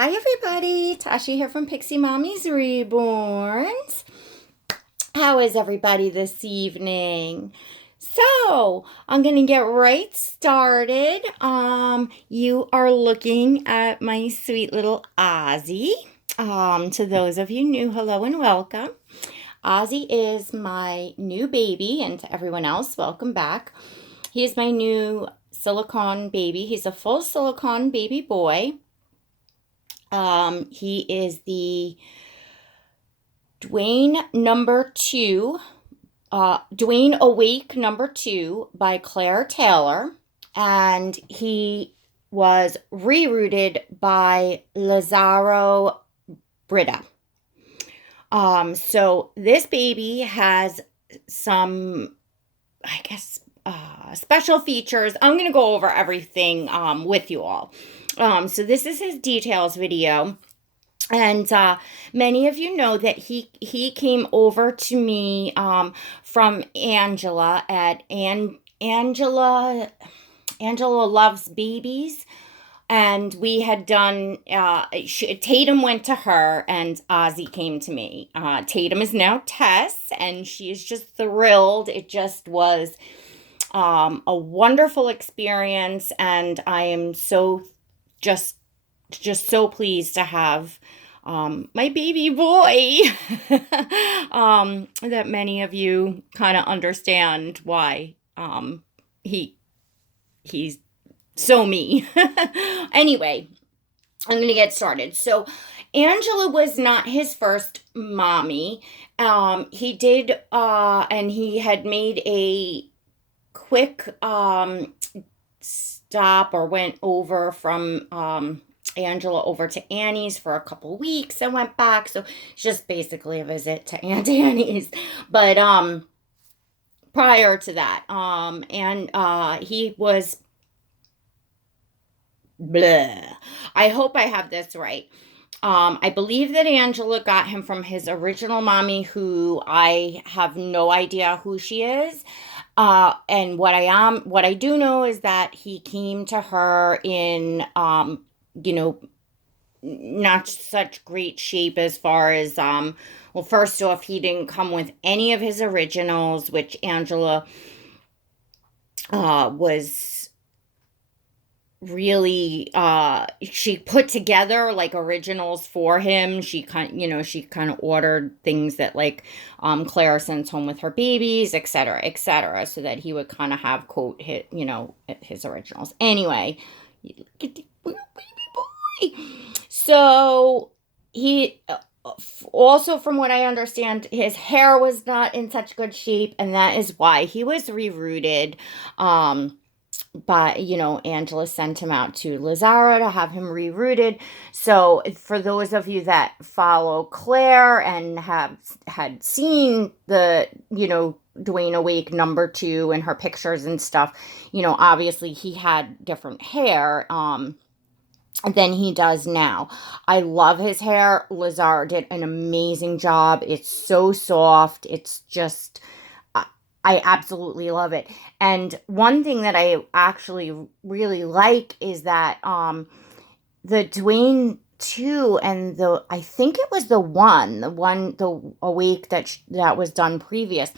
Hi everybody, Tashi here from Pixie Mommy's Reborns. How is everybody this evening? So, I'm going to get right started. You are looking at my sweet little Ozzy. To those of you new, hello and welcome. Ozzy is my new baby, and to everyone else, welcome back. He is my new silicone baby. He's a full silicone baby boy. He is the Dwayne Awake #2 by Claire Taylor, and he was rerouted by Lazara Brito. So this baby has some, I guess, special features. I'm going to go over everything with you all. So this is his details video. And many of you know that he came over to me from Angela at Angela Loves Babies. And we had done, Tatum went to her and Ozzy came to me. Tatum is now Tess, and she is just thrilled. It just was a wonderful experience, and I am so just so pleased to have my baby boy. That many of you kind of understand why he's so me. Anyway, I'm gonna get started. So Angela was not his first mommy. He did and he had made a quick stop, or went over from Angela over to Annie's for a couple weeks and went back. So it's just basically a visit to Aunt Annie's. But prior to that, and he was bleh. I hope I have this right. I believe that Angela got him from his original mommy, who I have no idea who she is. And what I do know is that he came to her in, not such great shape as far as, well, first off, he didn't come with any of his originals, which Angela, was really, she put together like originals for him. She kind of ordered things that, like, Claire sends home with her babies, etc., so that he would kind of have, quote, his originals. Anyway, baby boy. So he also, from what I understand, his hair was not in such good shape, and that is why he was rerouted. But Angela sent him out to Lazara to have him rerouted. So for those of you that follow Claire and had seen the Dwayne Awake #2 and her pictures and stuff, obviously he had different hair than he does now. I love his hair. Lazara did an amazing job. It's so soft. It's just, I absolutely love it. And one thing that I actually really like is that the Dwayne 2 and I think it was the Awake that was done previous.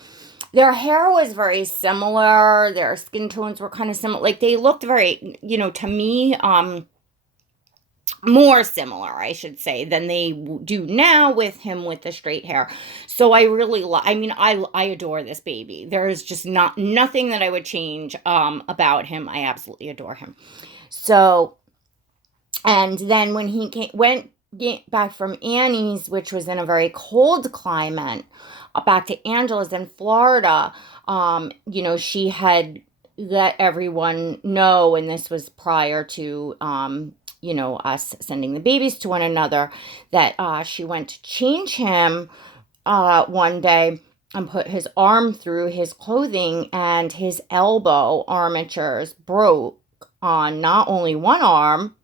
Their hair was very similar. Their skin tones were kind of similar. Like, they looked very, to me, more similar, I should say, than they do now with him with the straight hair. So I really I adore this baby. There is just nothing that I would change about him. I absolutely adore him. So, and then when he went back from Annie's, which was in a very cold climate, back to Angela's in Florida, she had let everyone know, and this was prior to us sending the babies to one another, that she went to change him one day and put his arm through his clothing, and his elbow armatures broke on not only one arm,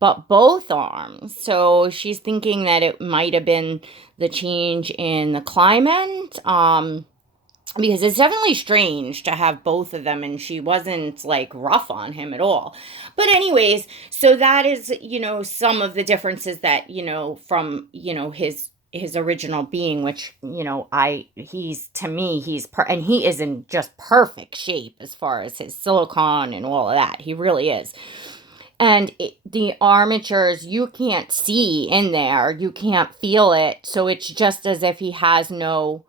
but both arms. So she's thinking that it might have been the change in the climate. because it's definitely strange to have both of them, and she wasn't like rough on him at all. But anyways, so that is, some of the differences that, from, his original being, which, he's, to me, and he is in just perfect shape as far as his silicone and all of that. He really is. And the armatures, you can't see in there, you can't feel it, so it's just as if he has no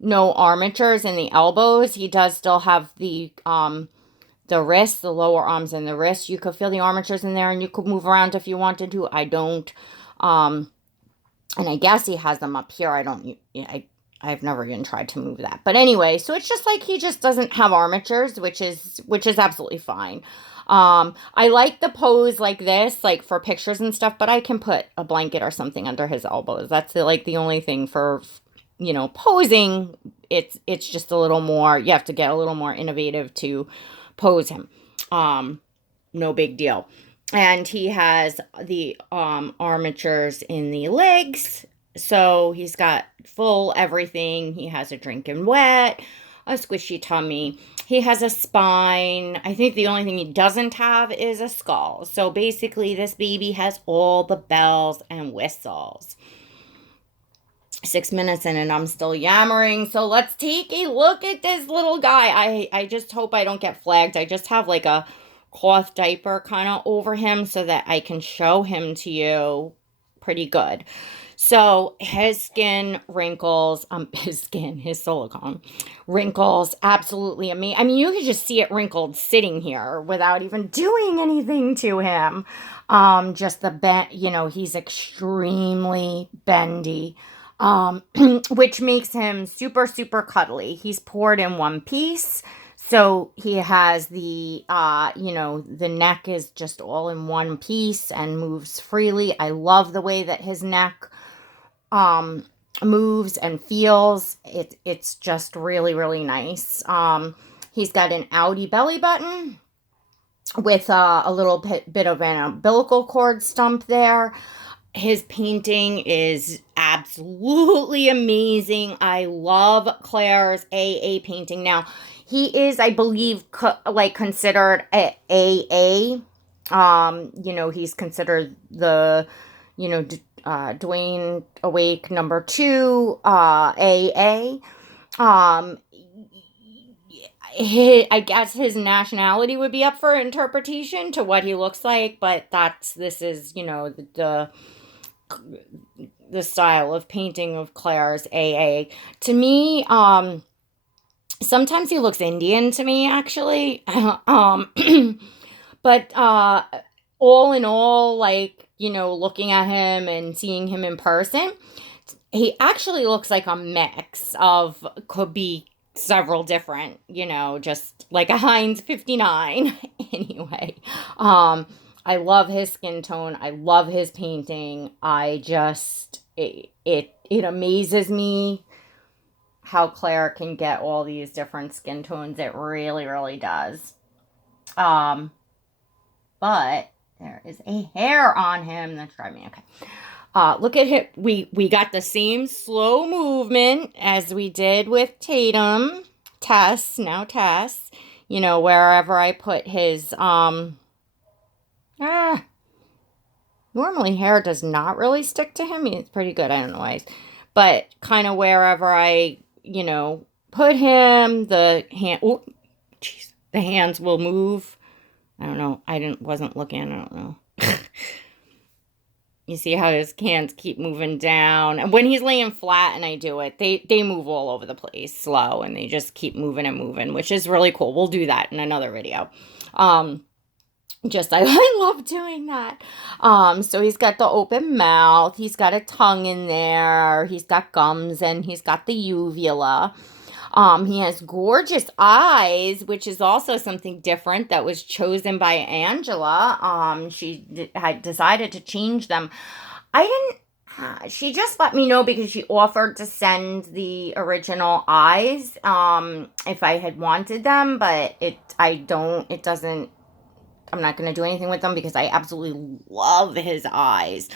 armatures in the elbows. He does still have the wrists, the lower arms and the wrists. You could feel the armatures in there, and you could move around if you wanted to. I don't. And I guess he has them up here. I don't. I've never even tried to move that. But anyway, so it's just like he just doesn't have armatures, which is absolutely fine. I like the pose like this, like for pictures and stuff, but I can put a blanket or something under his elbows. That's the only thing for, posing. It's just a little more, you have to get a little more innovative to pose him. No big deal. And he has the armatures in the legs. So he's got full everything. He has a drinking wet, a squishy tummy. He has a spine. I think the only thing he doesn't have is a skull. So basically, this baby has all the bells and whistles. 6 minutes in and I'm still yammering. So let's take a look at this little guy. I just hope I don't get flagged. I just have like a cloth diaper kind of over him so that I can show him to you pretty good. So his skin wrinkles, his silicone wrinkles, absolutely amazing. I mean, you could just see it wrinkled sitting here without even doing anything to him. Just the bend, he's extremely bendy. Which makes him super, super cuddly. He's poured in one piece. So he has the neck is just all in one piece and moves freely. I love the way that his neck moves and feels. It's just really, really nice. He's got an outie belly button with a little bit of an umbilical cord stump there. His painting is absolutely amazing. I love Claire's AA painting. Now, he is, I believe, considered a AA. He's considered the, Dwayne Awake #2 AA. I guess his nationality would be up for interpretation to what he looks like, but this is, the style of painting of Claire's AA. To me, sometimes he looks Indian to me, actually. But all in all, looking at him and seeing him in person, he actually looks like a mix of, could be several different, just like a Heinz 59. Anyway, I love his skin tone. I love his painting. It amazes me how Claire can get all these different skin tones. It really, really does. But there is a hair on him that's driving me. Okay. Look at him. We got the same slow movement as we did with Tatum. Tess, wherever I put his, normally hair does not really stick to him. It's pretty good. I don't know why. But kind of wherever I, put him, the hands will move. I don't know. Wasn't looking. I don't know. You see how his hands keep moving down. And when he's laying flat and I do it, they move all over the place slow, and they just keep moving and moving, which is really cool. We'll do that in another video. I love doing that. So he's got the open mouth. He's got a tongue in there. He's got gums, and he's got the uvula. He has gorgeous eyes, which is also something different that was chosen by Angela. She had decided to change them. She just let me know because she offered to send the original eyes, if I had wanted them, but I'm not going to do anything with them because I absolutely love his eyes.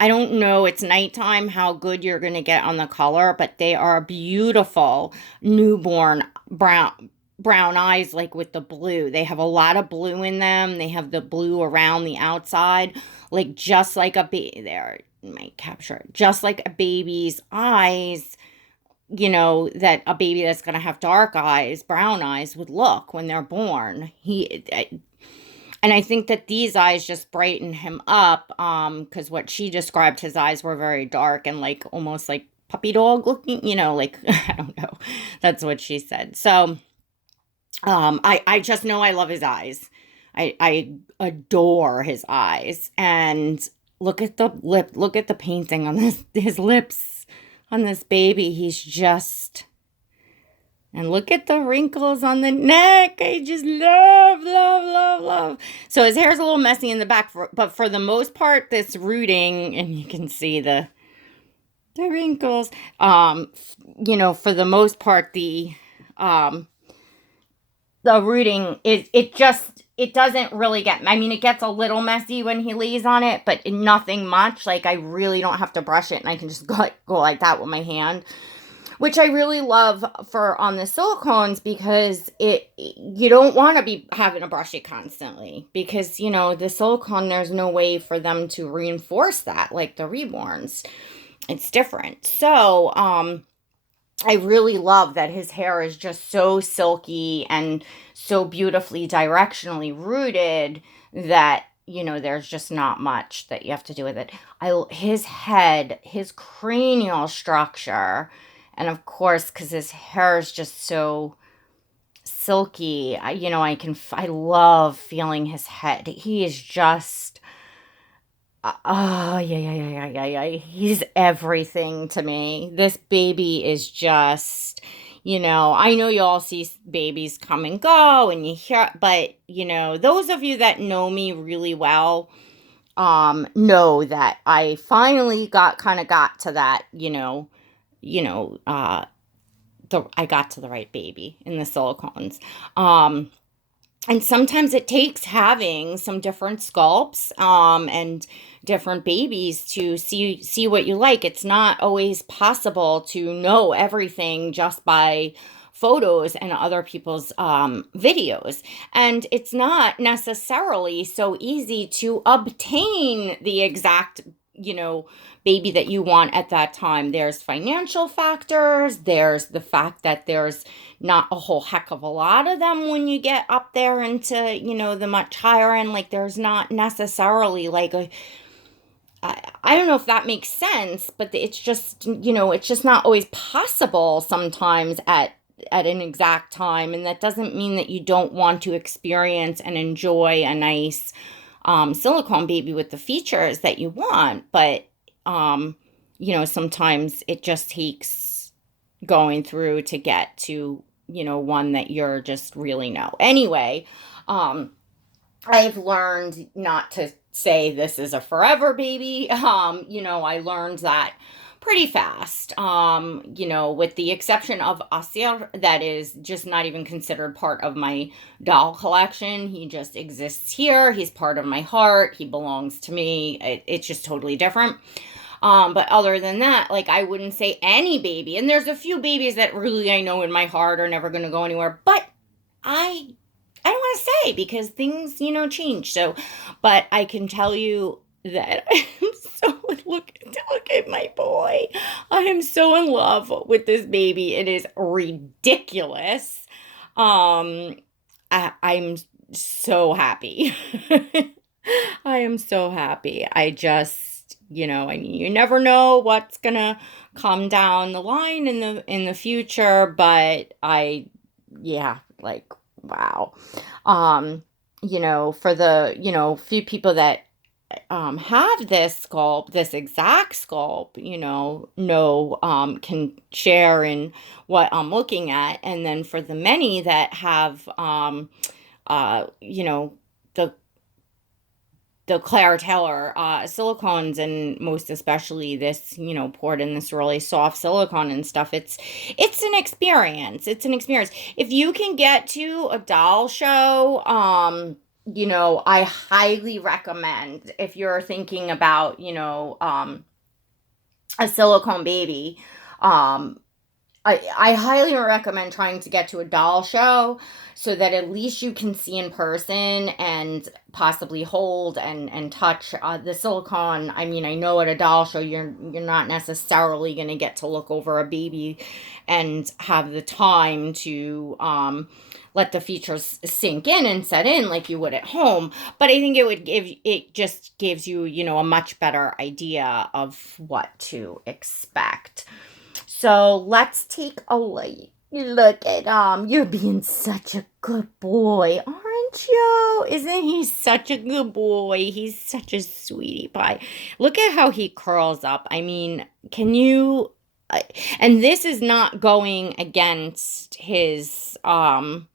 I don't know, it's nighttime, how good you're going to get on the color, but they are beautiful newborn brown eyes, like with the blue. They have a lot of blue in them. They have the blue around the outside, like just like a baby. There, might capture it. Just like a baby's eyes, that a baby that's going to have dark eyes, brown eyes would look when they're born. And I think that these eyes just brighten him up, because what she described, his eyes were very dark and like almost like puppy dog looking, like I don't know. That's what she said. So, I just know I love his eyes. I adore his eyes. And look at the lip, look at the painting on his lips on this baby. He's just, and look at the wrinkles on the neck. I just love, love, love, love. So his hair's a little messy in the back, but for the most part, this rooting, and you can see the wrinkles. For the most part, the rooting it doesn't really get, I mean, it gets a little messy when he lays on it, but nothing much. Like, I really don't have to brush it, and I can just go like that with my hand, which I really love for on the silicones, because you don't want to be having to brush it constantly, because, the silicone, there's no way for them to reinforce that like the reborns. It's different. So, I really love that his hair is just so silky and so beautifully directionally rooted that, there's just not much that you have to do with it. His head, his cranial structure, and of course, because his hair is just so silky, I love feeling his head. He is just, oh, yeah, yeah, yeah, yeah, yeah, yeah. He's everything to me. This baby is just, I know you all see babies come and go and you hear, but, those of you that know me really well, know that I finally got to that, I got to the right baby in the silicones. And sometimes it takes having some different sculpts, and different babies to see what you like. It's not always possible to know everything just by photos and other people's videos. And it's not necessarily so easy to obtain the exact, baby that you want at that time. There's financial factors. There's the fact that there's not a whole heck of a lot of them when you get up there into, the much higher end. Like, there's not necessarily like I don't know if that makes sense, but it's just, it's just not always possible sometimes at an exact time. And that doesn't mean that you don't want to experience and enjoy a nice silicone baby with the features that you want. But, sometimes it just takes going through to get to, one that you're just really know. Anyway, I've learned not to say this is a forever baby. I learned that pretty fast. With the exception of Ozzy, that is just not even considered part of my doll collection. He just exists here. He's part of my heart. He belongs to me. It's just totally different. But other than that, like, I wouldn't say any baby. And there's a few babies that really I know in my heart are never going to go anywhere. But I don't want to say, because things, change. So, but I can tell you that I am so, look at my boy. I am so in love with this baby. It is ridiculous. I'm so happy. I am so happy. I just, I mean, you never know what's gonna come down the line in the future, but yeah, like, wow. For the, few people that have this sculpt, this exact sculpt, can share in what I'm looking at. And then for the many that have, the Claire Taylor silicones, and most especially this, poured in this really soft silicone and stuff. It's an experience. It's an experience. If you can get to a doll show, I highly recommend, if you're thinking about, a silicone baby, um, I highly recommend trying to get to a doll show so that at least you can see in person and possibly hold and touch the silicone. I mean, I know at a doll show you're not necessarily going to get to look over a baby and have the time to let the features sink in and set in like you would at home. But I think it just gives you, a much better idea of what to expect. So let's take a look at you're being such a good boy, aren't you? Isn't he such a good boy? He's such a sweetie pie. Look at how he curls up. I mean, can you and this is not going against his sculpt.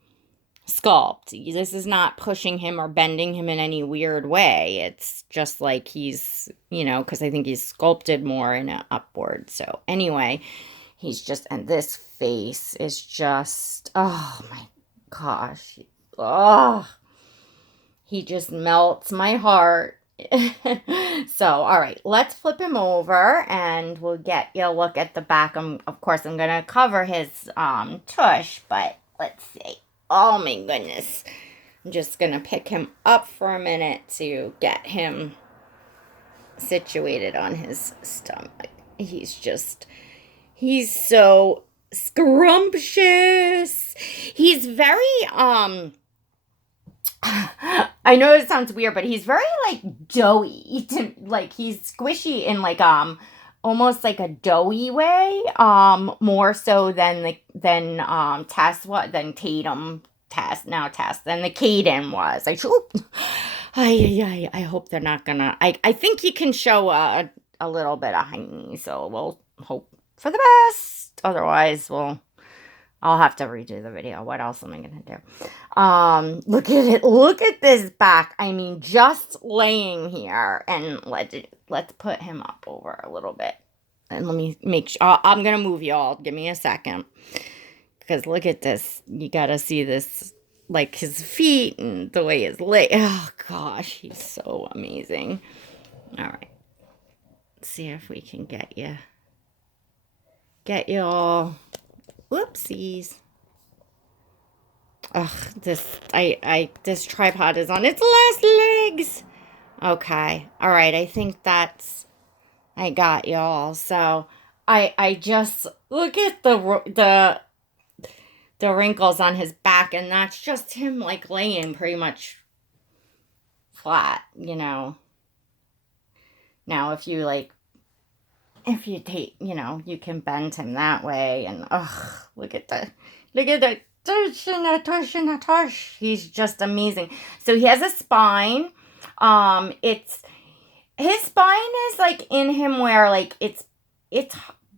This is not pushing him or bending him in any weird way. It's just like he's, because I think he's sculpted more in an upward. So anyway, he's just, and this face is just, oh my gosh. Oh, he just melts my heart. So, all right, let's flip him over and we'll get you a look at the back. Of course, I'm going to cover his tush, but let's see. Oh my goodness. I'm just going to pick him up for a minute to get him situated on his stomach. He's so scrumptious. He's very, I know it sounds weird, but he's very like doughy. Like he's squishy in like, almost like a doughy way, more so than Tess than Tatum Tess than the Caden was. I hope they're not gonna. I think he can show a little bit of hiney, so we'll hope for the best. Otherwise, I'll have to redo the video. What else am I gonna do? Look at it. Look at this back. I mean, just laying here, and let's put him up over a little bit. And let me make sure. I'm gonna move y'all. Give me a second, because look at this. You gotta see this, like his feet and the way his leg. Oh gosh, he's so amazing. All right, let's see if we can get you all. Whoopsies. Ugh, this tripod is on its last legs. Okay. All right. I think I got y'all. So I just look at the wrinkles on his back, and that's just him like laying pretty much flat, Now, if you take, you can bend him that way, and look at the tush and the tush and the tush. He's just amazing. So he has a spine. His spine is like in him where like it's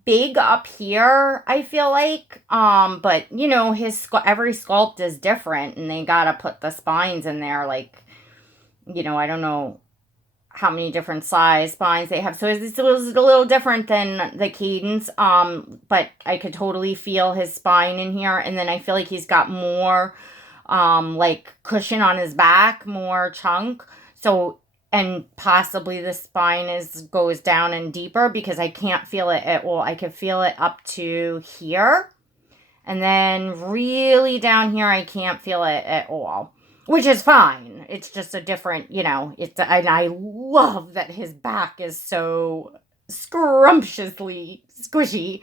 big up here, I feel like. But every sculpt is different, and they gotta put the spines in there. Like, I don't know how many different size spines they have. So it's a little different than the Cadence. But I could totally feel his spine in here. And then I feel like he's got more, like cushion on his back, more chunk. So, and possibly the spine goes down and deeper, because I can't feel it at all. I could feel it up to here. And then really down here, I can't feel it at all. Which is fine. It's just a different, and I love that his back is so scrumptiously squishy.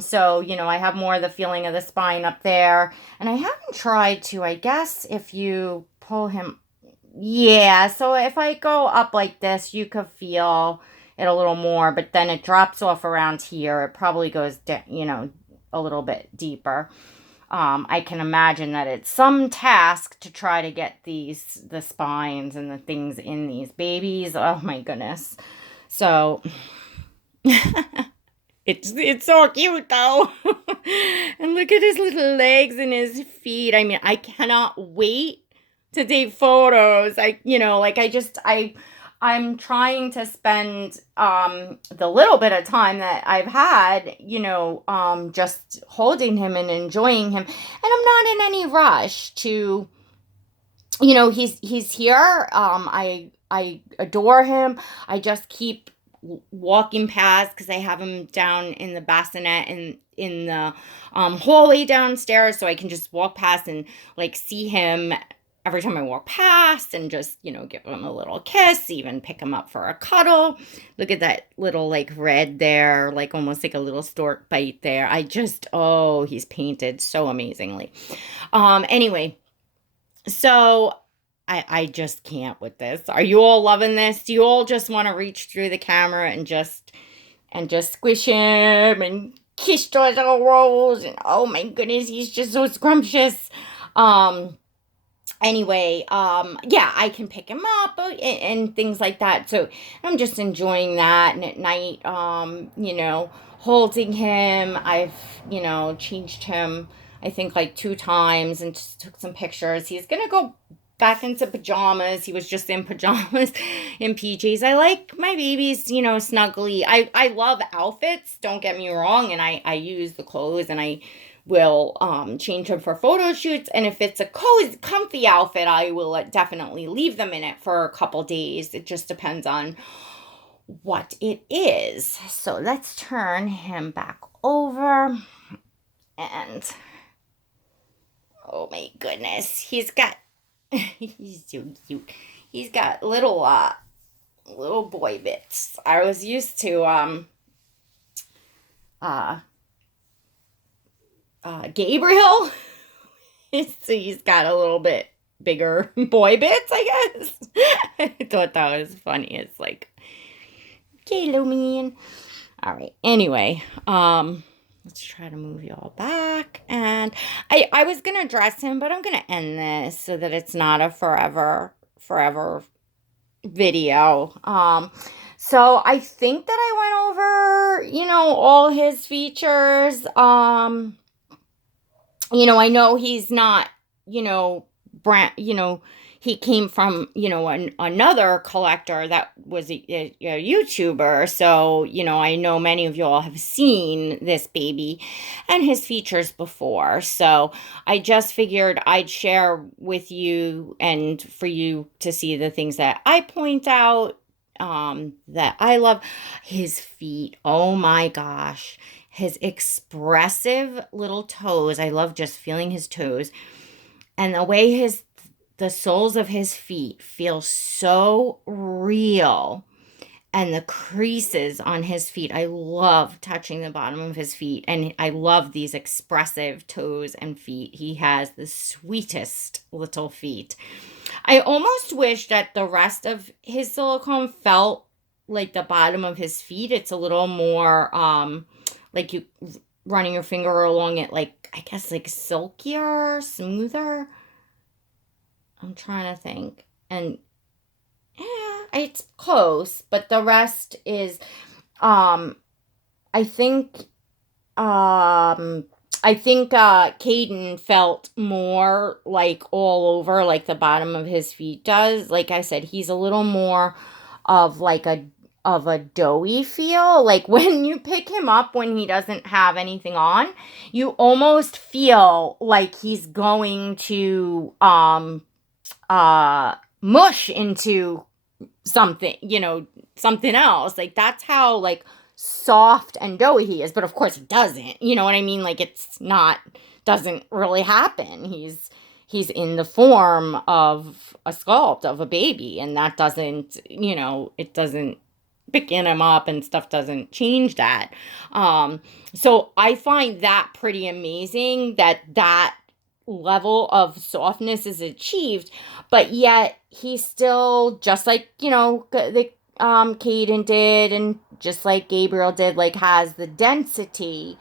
So, I have more of the feeling of the spine up there. And I haven't tried to, I guess, if you pull him, yeah. So if I go up like this, you could feel it a little more, but then it drops off around here. It probably goes down, a little bit deeper. I can imagine that it's some task to try to get the spines and the things in these babies. Oh my goodness. So it's so cute though. And look at his little legs and his feet. I mean, I cannot wait to take photos. I'm trying to spend the little bit of time that I've had, just holding him and enjoying him. And I'm not in any rush to he's here. I adore him. I just keep walking past because I have him down in the bassinet in the hallway downstairs, so I can just walk past and like see him every time I walk past, and just give him a little kiss, even pick him up for a cuddle. Look at that little like red there, like almost like a little stork bite there. Oh, he's painted so amazingly. Anyway, so I just can't with this. Are you all loving this? Do you all just want to reach through the camera and just squish him and kiss those little rolls? And oh my goodness, he's just so scrumptious. Anyway, yeah, I can pick him up and things like that. So I'm just enjoying that. And at night, holding him, I've, changed him, I think like 2 times, and just took some pictures. He's going to go back into pajamas. He was just in pajamas, in PJs. I like my babies, snuggly. I love outfits, don't get me wrong. And I use the clothes, and I will change them for photo shoots. And if it's a cozy, comfy outfit, I will definitely leave them in it for a couple days. It just depends on what it is. So let's turn him back over. And oh my goodness, he's so cute. He's got little boy bits. I was used to Gabriel. So he's got a little bit bigger boy bits, I guess. I thought that was funny. It's like, okay, little man. All right. Anyway, let's try to move you all back. And I was going to dress him, but I'm going to end this so that it's not a forever video. So I think that I went over, all his features. I know he's not, brand, he came from, another collector that was a YouTuber. So, I know many of you all have seen this baby and his features before. So I just figured I'd share with you, and for you to see the things that I point out, that I love. His feet. Oh my gosh. His expressive little toes. I love just feeling his toes. And the way the soles of his feet feel so real. And the creases on his feet. I love touching the bottom of his feet. And I love these expressive toes and feet. He has the sweetest little feet. I almost wish that the rest of his silicone felt like the bottom of his feet. It's a little more, like you running your finger along it, like, I guess, like silkier, smoother. I'm trying to think. And yeah, it's close, but the rest is, I think, Caden felt more like all over, like the bottom of his feet does. Like I said, he's a little more of like a doughy feel. Like when you pick him up when he doesn't have anything on, you almost feel like he's going to mush into something, something else. Like that's how like soft and doughy he is. But of course he doesn't, you know what I mean? Like doesn't really happen. He's in the form of a sculpt of a baby, and that doesn't, it doesn't picking him up and stuff doesn't change that. So I find that pretty amazing that level of softness is achieved, but yet he's still just like, the Caden did, and just like Gabriel did, like has the density,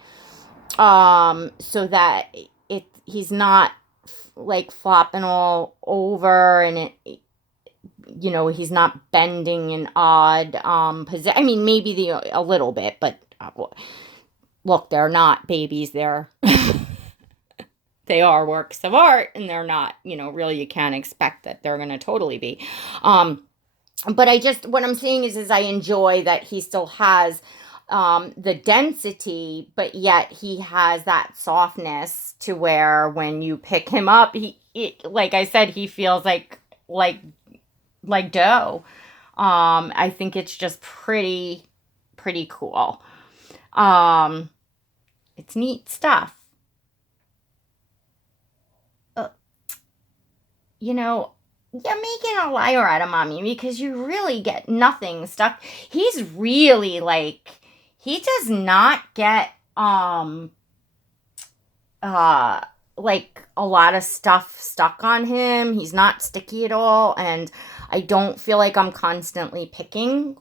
so that he's not like flopping all over, and he's not bending in odd position. I mean, maybe a little bit, but look, they're not babies. They are works of art, and they're not, really, you can't expect that they're going to totally be. But what I'm saying is I enjoy that he still has the density, but yet he has that softness to where when you pick him up, like I said, he feels like like dough. I think it's just pretty cool. Um, it's neat stuff. Uh, you know, you're making a liar out of mommy because you really get nothing stuck. He's really like, he does not get uh like a lot of stuff stuck on him. He's not sticky at all, and I don't feel like I'm constantly picking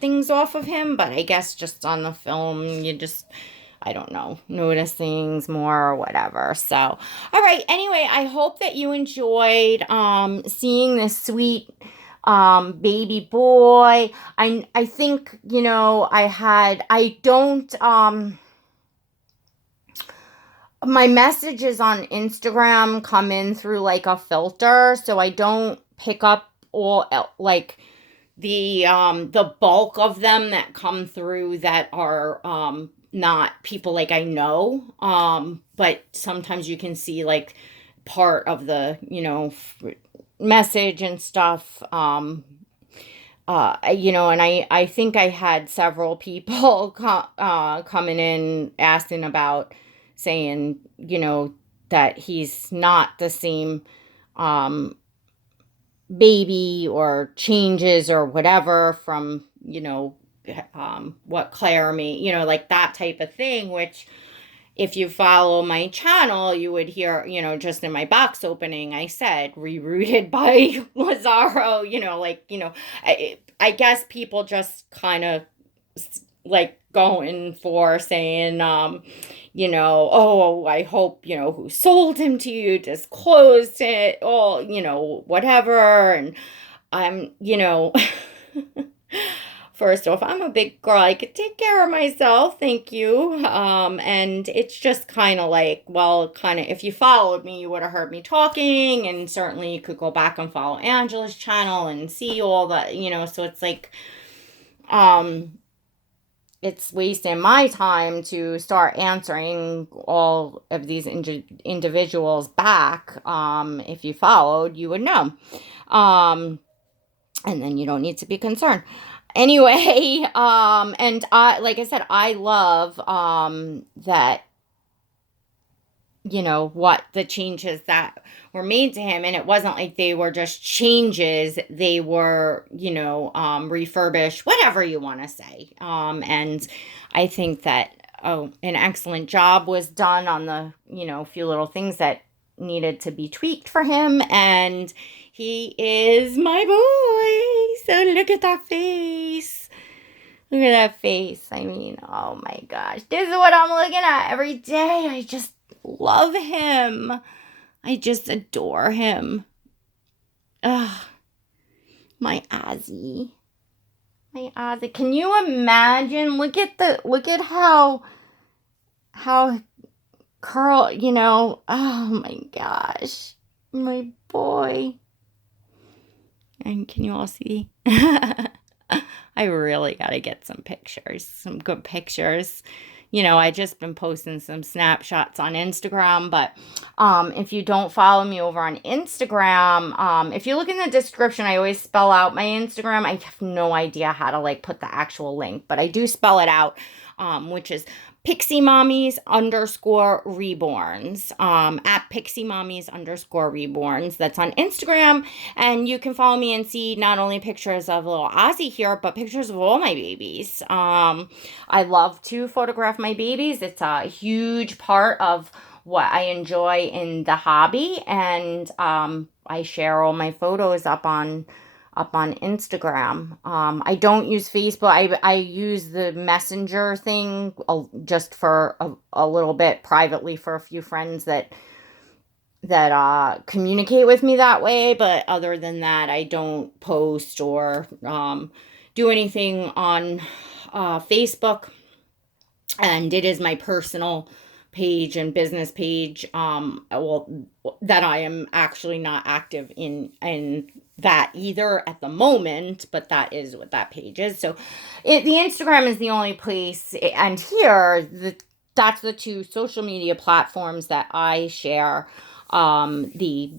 things off of him, but I guess just on the film you just, I don't know, notice things more or whatever. So, all right, anyway, I hope that you enjoyed seeing this sweet baby boy. I think, I don't my messages on Instagram come in through like a filter, so I don't pick up all like the bulk of them that come through that are not people like I know. But sometimes you can see like part of the, message and stuff. And I think I had several people coming in asking about, saying, that he's not the same um, baby or changes or whatever from, what Claire made, like that type of thing, which if you follow my channel, you would hear, just in my box opening, I said, rerouted by Lazaro, I guess people just kind of like going for saying, oh, I hope, who sold him to you disclosed it, all, whatever. And I'm, first off, I'm a big girl. I could take care of myself. Thank you. And it's just kind of like, well, kind of, if you followed me, you would have heard me talking, and certainly you could go back and follow Angela's channel and see all that, so it's like, it's wasting my time to start answering all of these individuals back. If you followed, you would know. And then you don't need to be concerned. Anyway, and like I said, I love, that, what the changes that were made to him. And it wasn't like they were just changes. They were, refurbished, whatever you want to say. And I think that, an excellent job was done on the, few little things that needed to be tweaked for him. And he is my boy. So look at that face. Look at that face. I mean, oh my gosh. This is what I'm looking at every day. I just love him. I just adore him. Ugh. My Ozzy. My Ozzy. Can you imagine? Look at how curl, oh my gosh. My boy. And can you all see? I really got to get some pictures, some good pictures. I just been posting some snapshots on Instagram, but if you don't follow me over on Instagram, if you look in the description, I always spell out my Instagram. I have no idea how to like put the actual link, but I do spell it out, which is Pixie Mommies _reborns, at Pixie Mommies _reborns. That's on Instagram. And you can follow me and see not only pictures of little Ozzy here, but pictures of all my babies. I love to photograph my babies. It's a huge part of what I enjoy in the hobby. And I share all my photos up on Instagram. I don't use Facebook. I use the messenger thing just for a little bit privately for a few friends that communicate with me that way. But other than that, I don't post or do anything on Facebook. And it is my personal page and business page, well, that I am actually not active in that either at the moment, but that is what that page is. So the Instagram is the only place, and here that's the two social media platforms that I share the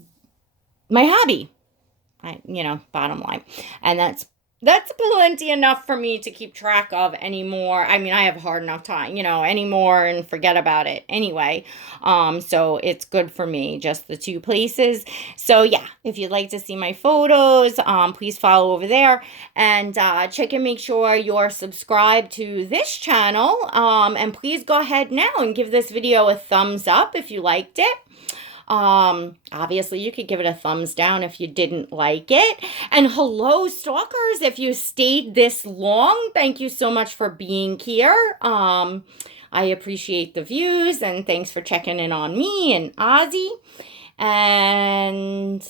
my hobby. Bottom line. And that's plenty enough for me to keep track of anymore. I mean, I have hard enough time, anymore, and forget about it anyway. So it's good for me, just the two places. So yeah, if you'd like to see my photos, please follow over there, and check and make sure you're subscribed to this channel. And please go ahead now and give this video a thumbs up if you liked it. Obviously you could give it a thumbs down if you didn't like it. And hello, stalkers, if you stayed this long, thank you so much for being here. I appreciate the views, and thanks for checking in on me and Ozzy. And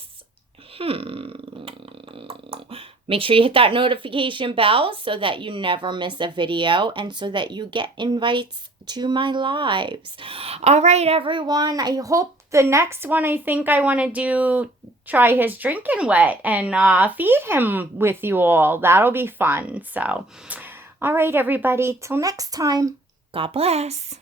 make sure you hit that notification bell so that you never miss a video, and so that you get invites to my lives. All right, everyone. I hope the next one, I think I want to try his drinking wet and feed him with you all. That'll be fun. So, all right, everybody. Till next time. God bless.